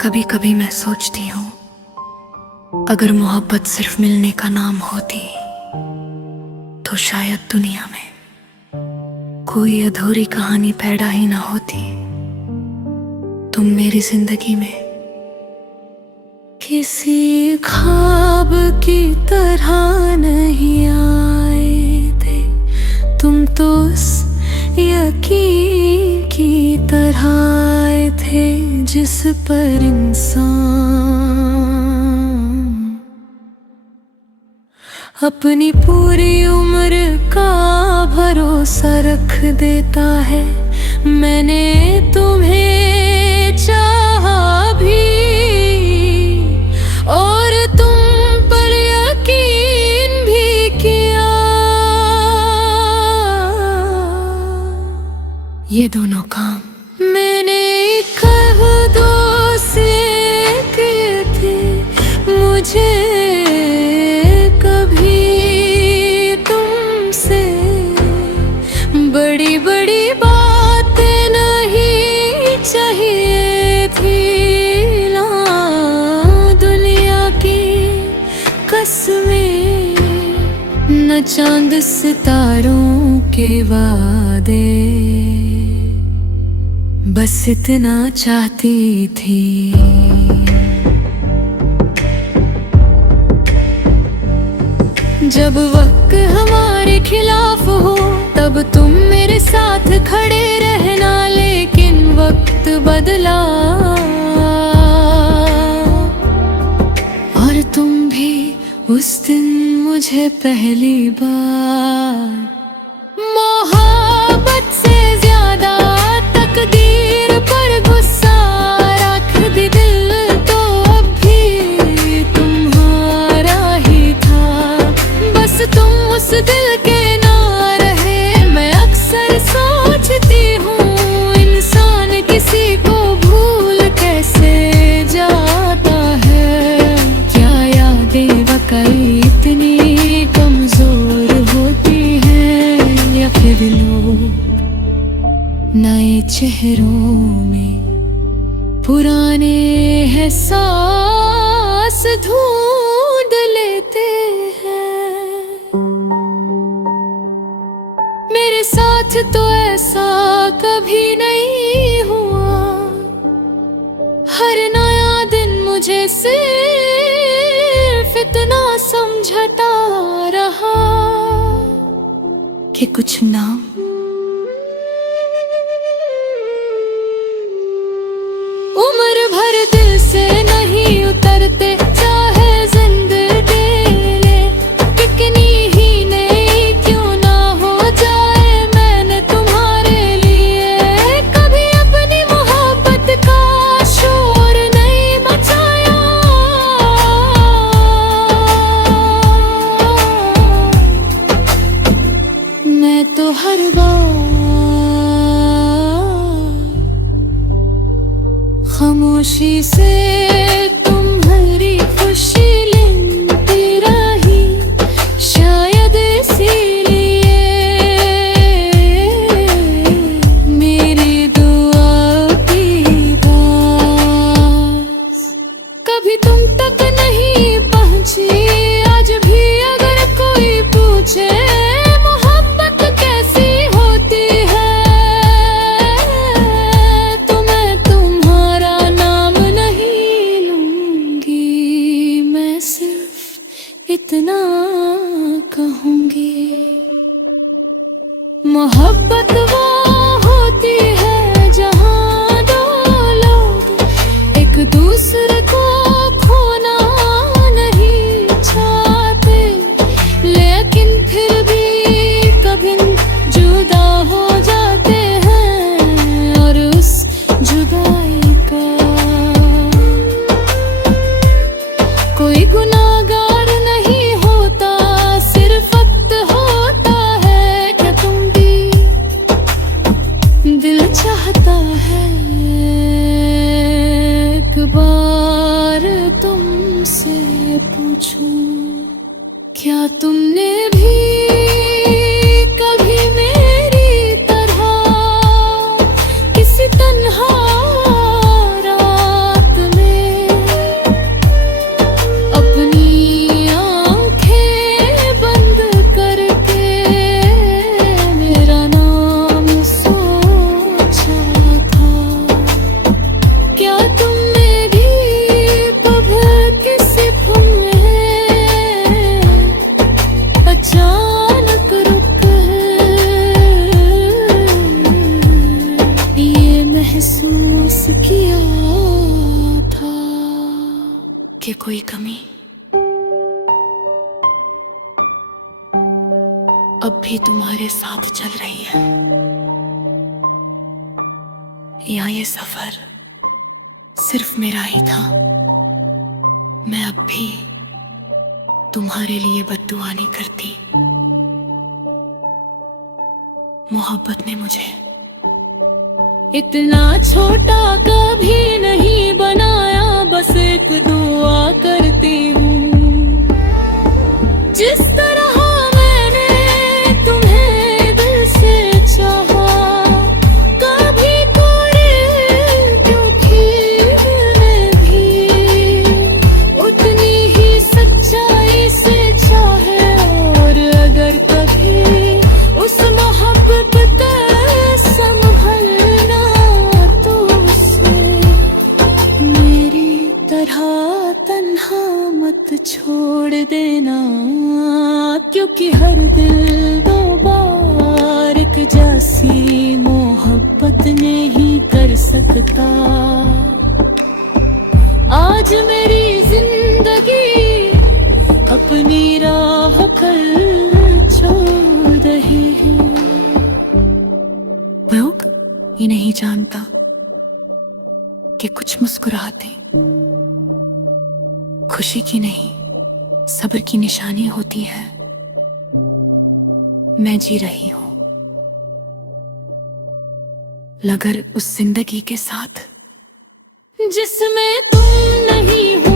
कभी कभी मैं सोचती हूँ, अगर मोहब्बत सिर्फ मिलने का नाम होती तो शायद दुनिया में कोई अधूरी कहानी पैदा ही ना होती। तुम मेरी जिंदगी में किसी ख्वाब की तरह नहीं आए थे, तुम तो उस यकीन की तरह आए थे जिस पर इंसान अपनी पूरी उम्र का भरोसा रख देता है। मैंने तुम्हें चाहा भी और तुम पर यकीन भी किया, ये दोनों काम मैंने कदों से किए थे। मुझे कभी तुमसे बड़ी बड़ी बातें नहीं चाहिए थी ना, दुनिया की कसमें न चांद सितारों के वादे, बस इतना चाहती थी। जब वक्त हमारे खिलाफ हो तब तुम मेरे साथ खड़े रहना, लेकिन वक्त बदला और तुम भी उस दिन मुझे पहली बार मोहब्बत से ज्यादा तकदीर पर गुस्सा रख दी। दिल तो अब भी तुम्हारा ही था, बस तुम उस दिल के ना रहे। मैं अक्सर सोचती हूँ, इंसान किसी को भूल कैसे जाता है। क्या यादें वाकई इतनी कमजोर होती हैं, या फिर लोग नए चेहरों में पुराने एहसास ढूंढ लेते हैं। मेरे साथ तो ऐसा कभी नहीं हुआ, हर नया दिन मुझे सिर्फ इतना समझता रहा कि कुछ नाम उम्र भर दिल से नहीं उतरते, चाहे जिंदगी ले कितनी ही नई क्यों ना हो जाए। मैंने तुम्हारे लिए कभी अपनी मोहब्बत का शोर नहीं मचाया। मैं तो हर बार खामोशी से तुम्हारी खुशी लेती रही, शायद इसीलिए मेरी दुआ की बात कभी तुम तक नहीं पहुंची। आज भी अगर कोई पूछे मोहब्बत कैसी होती है, तो मैं तुम्हारा नाम नहीं लूंगी, मैं सिर्फ इतना कहूंगी। मोहब्बत वो होती है जहां दो लोग एक दूसरे को खोना नहीं चाहते, लेकिन फिर भी कभी जुदा हो जाते हैं। और उस जुदाई का कोई गुनाहगार नहीं होता, सिर्फ वक्त होता है। क्या तुम भी दिल चाहता है एक बार तुमसे पूछूं, क्या तुमने भी अब भी तुम्हारे साथ चल रही है, या ये सफर सिर्फ मेरा ही था। मैं अब भी तुम्हारे लिए बद्दुआ नहीं करती। मोहब्बत ने मुझे इतना छोटा कभी नहीं बनाया, बस एक दुआ करती हूँ। जिस तरह मैंने तुम्हें दिल से चाहा, कभी कोई क्योंकि मैंने भी उतनी ही सच्चाई से चाहे। और अगर कभी उस मोहब्बत का संभलना, तो उसे मेरी तरह तन्हा मत छोड़ देना, क्योंकि हर दिल दो बार एक जैसी मोहब्बत नहीं कर सकता। आज मेरी जिंदगी अपनी राह पर छोड़ रही है। लोग ये नहीं जानता कि कुछ मुस्कुराहटें खुशी की नहीं, सब्र की निशानी होती है। मैं जी रही हूं मगर उस जिंदगी के साथ जिसमें तुम नहीं हो।